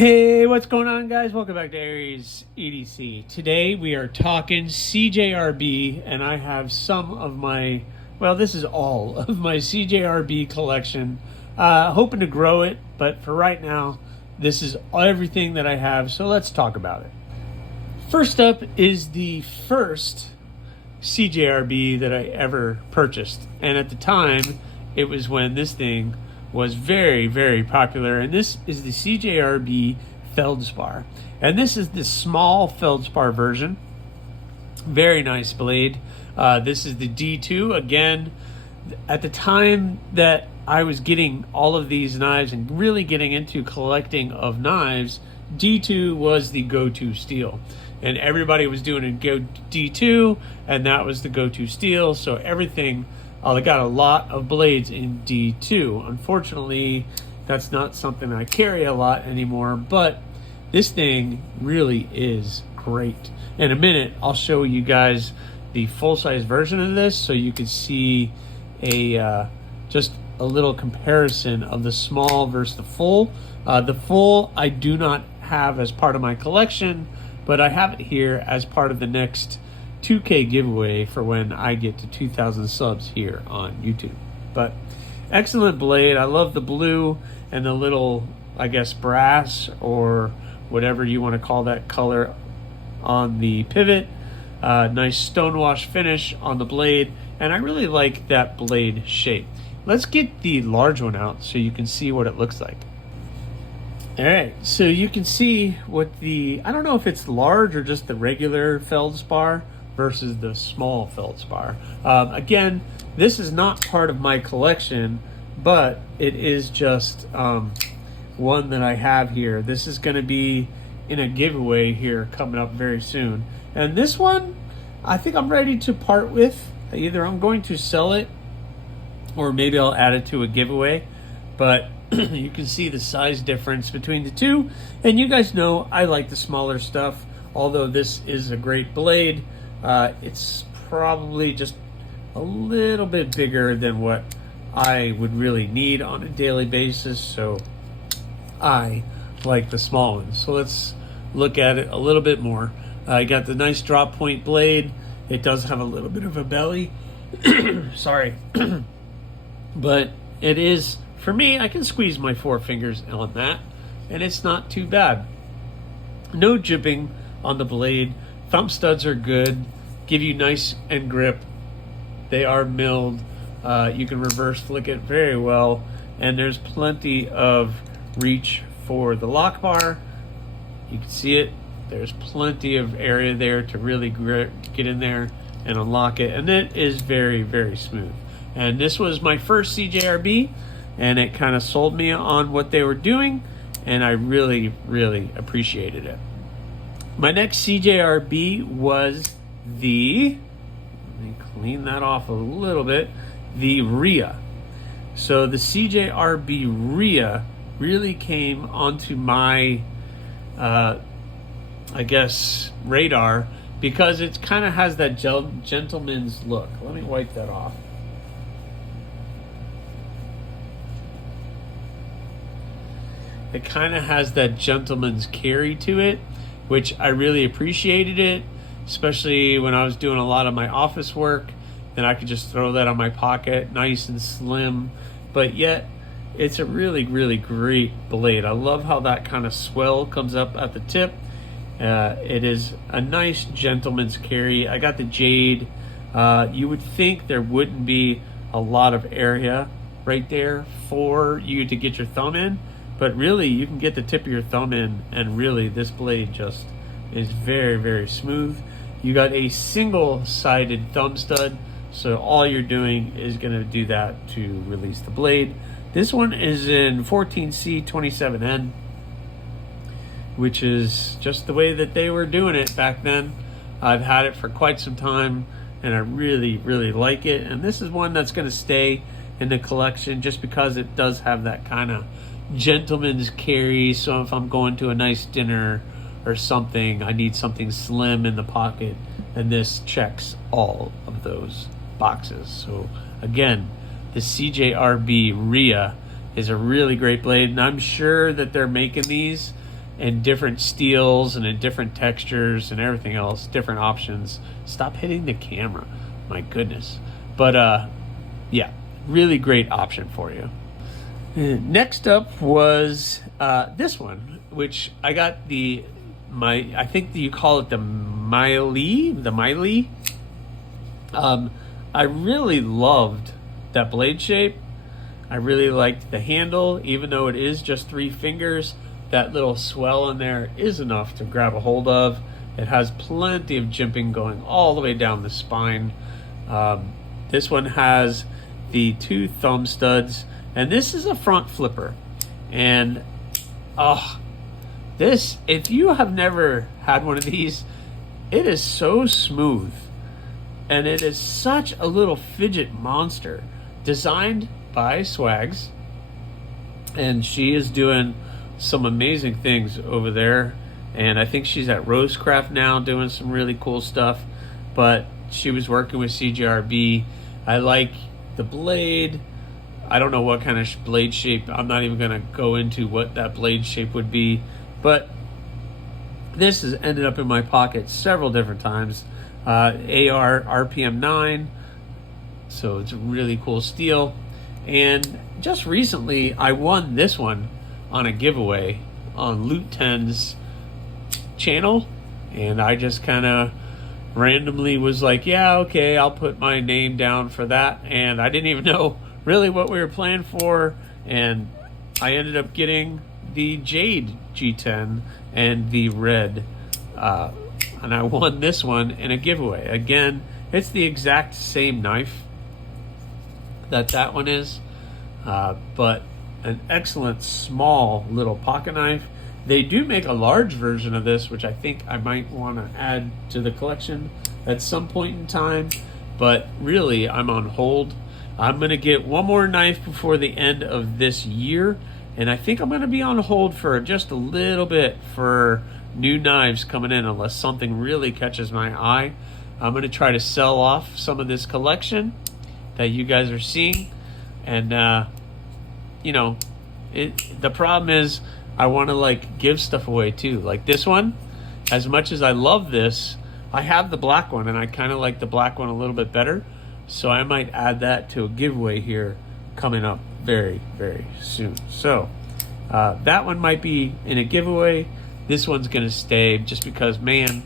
Hey, what's going on, guys? Welcome back to AriesEDC. Today we are talking CJRB, and I have some of my, well, this is all of my CJRB collection. Hoping to grow it, but for right now, this is everything that I have, so let's talk about it. First up is the first CJRB that I ever purchased, and at the time, it was when this thing was very, very popular, and this is the CJRB feldspar, and this is the small feldspar version. Very nice blade. This is the D2. Again, at the time that I was getting all of these knives and really getting into collecting of knives, D2 was the go-to steel, and everybody was doing a D2, and that was the go-to steel. So everything, I got a lot of blades in D2. Unfortunately, that's not something I carry a lot anymore, but this thing really is great. In a minute, I'll show you guys the full-size version of this so you can see a just a little comparison of the small versus the full. The full I do not have as part of my collection, but I have it here as part of the next 2K giveaway for when I get to 2,000 subs here on YouTube. But excellent blade. I love the blue and the little, I guess, brass or whatever you want to call that color on the pivot. Nice stonewash finish on the blade, and I really like that blade shape. Let's get the large one out so you can see what it looks like. All right, so you can see what the, I don't know if it's large or just the regular feldspar versus the small feldspar. Again, this is not part of my collection, but it is just one that I have here. This is going to be in a giveaway here coming up very soon. And this one, I think I'm ready to part with. Either I'm going to sell it or maybe I'll add it to a giveaway. But you can see the size difference between the two. And you guys know I like the smaller stuff. Although this is a great blade, it's probably just a little bit bigger than what I would really need on a daily basis, so I like the small one. So let's look at it a little bit more. I got the nice drop point blade. It does have a little bit of a belly. Sorry. But it is, for me, I can squeeze my 4 fingers on that, and it's not too bad. No jibbing on the blade. Thumb studs are good, give you nice and grip. They are milled. You can reverse flick it very well, and there's plenty of reach for the lock bar. You can see it. There's plenty of area there to really get in there and unlock it, and it is very, very smooth. And this was my first CJRB, and it kind of sold me on what they were doing, and I really, really appreciated it. My next CJRB was the, let me clean that off a little bit, the Rhea. So the CJRB Rhea really came onto my, I guess, radar because it kind of has that gentleman's look. Let me wipe that off. It kind of has that gentleman's carry to it, which I really appreciated it, especially when I was doing a lot of my office work. Then I could just throw that on my pocket, nice and slim, but yet it's a really, really great blade. I love how that kind of swell comes up at the tip. It is a nice gentleman's carry. I got the jade. You would think there wouldn't be a lot of area right there for you to get your thumb in, but really you can get the tip of your thumb in, and really this blade just is very, very smooth. You got a single-sided thumb stud, so all you're doing is going to do that to release the blade. This one is in 14C27N, which is just the way that they were doing it back then. I've had it for quite some time, and I really, really like it. And this is one that's going to stay in the collection just because it does have that kind of gentleman's carry. So if I'm going to a nice dinner or something, I need something slim in the pocket, and this checks all of those boxes. So again, the CJRB Rhea is a really great blade, and I'm sure that they're making these in different steels and in different textures and everything else, different options. Stop hitting the camera, my goodness. But yeah, really great option for you. Next up was this one, which I got I think you call it the Miley. I really loved that blade shape. I really liked the handle, even though it is just 3 fingers. That little swell in there is enough to grab a hold of. It has plenty of jimping going all the way down the spine. This one has the 2 thumb studs, and this is a front flipper. And this, if you have never had one of these, it is so smooth, and it is such a little fidget monster, designed by Swags, and she is doing some amazing things over there. And I think she's at Rosecraft now doing some really cool stuff, but she was working with CJRB. I like the blade. I don't know what kind of blade shape. I'm not even going to go into what that blade shape would be, but this has ended up in my pocket several different times. AR RPM 9, so it's a really cool steel. And just recently I won this one on a giveaway on Loot 10's channel, and I just kind of randomly was like, yeah, okay, I'll put my name down for that. And I didn't even know really what we were playing for, and I ended up getting the Jade G10 and the red, and I won this one in a giveaway. Again, it's the exact same knife that one is, but an excellent small little pocket knife. They do make a large version of this, which I think I might want to add to the collection at some point in time, but really I'm on hold. I'm going to get one more knife before the end of this year, and I think I'm going to be on hold for just a little bit for new knives coming in, unless something really catches my eye. I'm going to try to sell off some of this collection that you guys are seeing, and you know, the problem is I want to like give stuff away too. Like this one, as much as I love this, I have the black one and I kind of like the black one a little bit better, so I might add that to a giveaway here coming up very, very soon. So that one might be in a giveaway. This one's gonna stay, just because, man,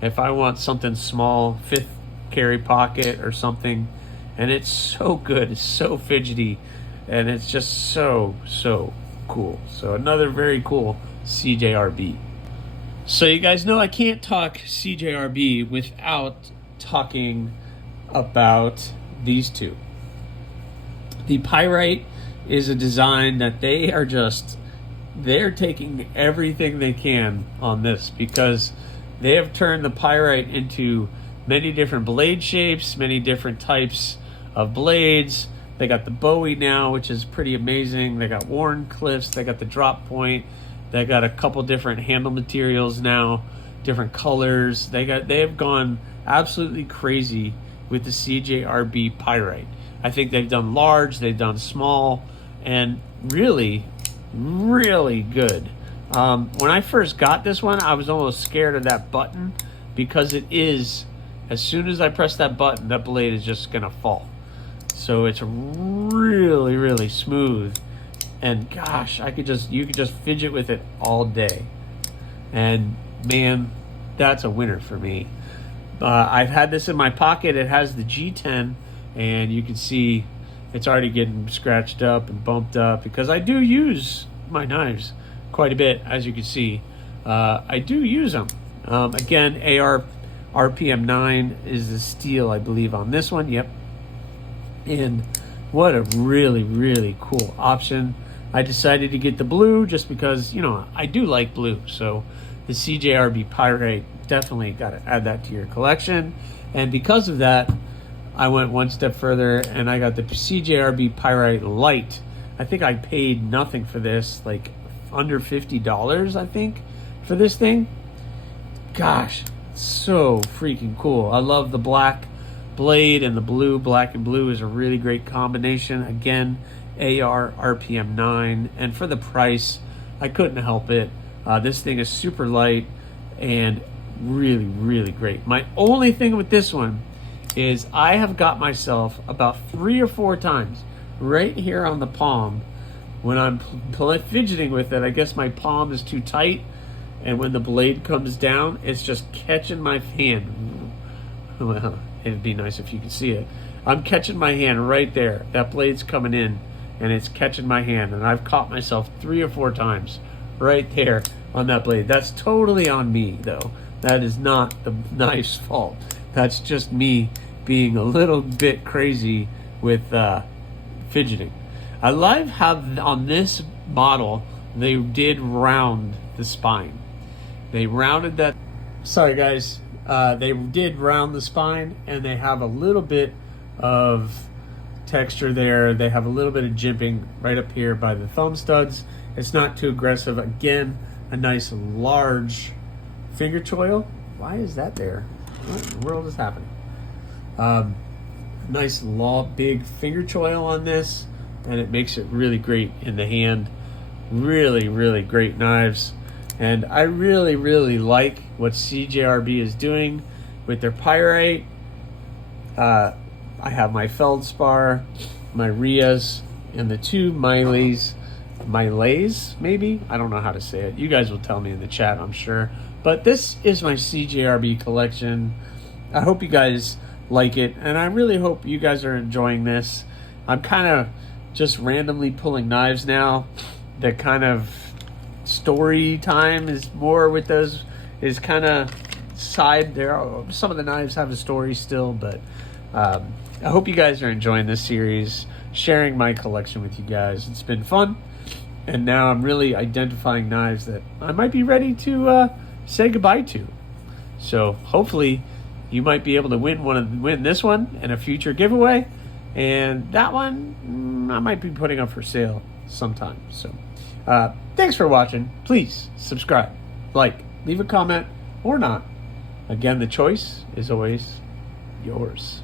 if I want something small, 5th carry pocket or something, and it's so good, it's so fidgety, and it's just so cool. So another very cool CJRB. So you guys know I can't talk CJRB without talking about these two. The Pyite is a design that they're taking everything they can on this, because they have turned the Pyite into many different blade shapes, many different types of blades. They got the Bowie now, which is pretty amazing. They got Warren Cliffs. They got the drop point. They got a couple different handle materials now, different colors. They have gone absolutely crazy with the CJRB Pyite. I think they've done large, they've done small, and really, really good. When I first got this one, I was almost scared of that button, because it is, as soon as I press that button, that blade is just gonna fall. So it's really, really smooth, and gosh, you could just fidget with it all day. And man, that's a winner for me. I've had this in my pocket. It has the G10, and you can see it's already getting scratched up and bumped up, because I do use my knives quite a bit, as you can see. I do use them. Again, AR RPM 9 is the steel, I believe, on this one. Yep. And what a really, really cool option. I decided to get the blue just because, you know, I do like blue. So the CJRB Pyite, definitely got to add that to your collection. And because of that, I went one step further and I got the CJRB Pyite Light. I think I paid nothing for this, like under $50, I think, for this thing. Gosh, so freaking cool. I love the black blade and the blue. Black and blue is a really great combination. Again, AR RPM 9, and for the price, I couldn't help it. This thing is super light and really, really great. My only thing with this one is I have got myself about 3 or 4 times right here on the palm when I'm fidgeting with it. I guess my palm is too tight, and when the blade comes down, it's just catching my hand. Well, it'd be nice if you could see it. I'm catching my hand right there. That blade's coming in, and it's catching my hand, and I've caught myself 3 or 4 times right there on that blade. That's totally on me, though. That is not the knife's fault. That's just me being a little bit crazy with fidgeting. I love how on this model they did round the spine. They rounded that. Sorry guys, they did round the spine, and they have a little bit of texture there. They have a little bit of jimping right up here by the thumb studs. It's not too aggressive. Again, a nice large finger choil. Why is that there? What in the world is happening? Nice big finger choil on this, and it makes it really great in the hand. Really, really great knives. And I really, really like what CJRB is doing with their Pyite. I have my feldspar, my Aries, and the 2 Mileys. Mileys, maybe? I don't know how to say it. You guys will tell me in the chat, I'm sure. But this is my CJRB collection. I hope you guys like it, and I really hope you guys are enjoying this. I'm kind of just randomly pulling knives now. The kind of story time is more with those, is kind of side there. Some of the knives have a story still, but I hope you guys are enjoying this series, sharing my collection with you guys. It's been fun, and now I'm really identifying knives that I might be ready to say goodbye to. So hopefully you might be able to win this one in a future giveaway, and that one I might be putting up for sale sometime. So thanks for watching. Please subscribe, like, leave a comment, or not. Again, the choice is always yours.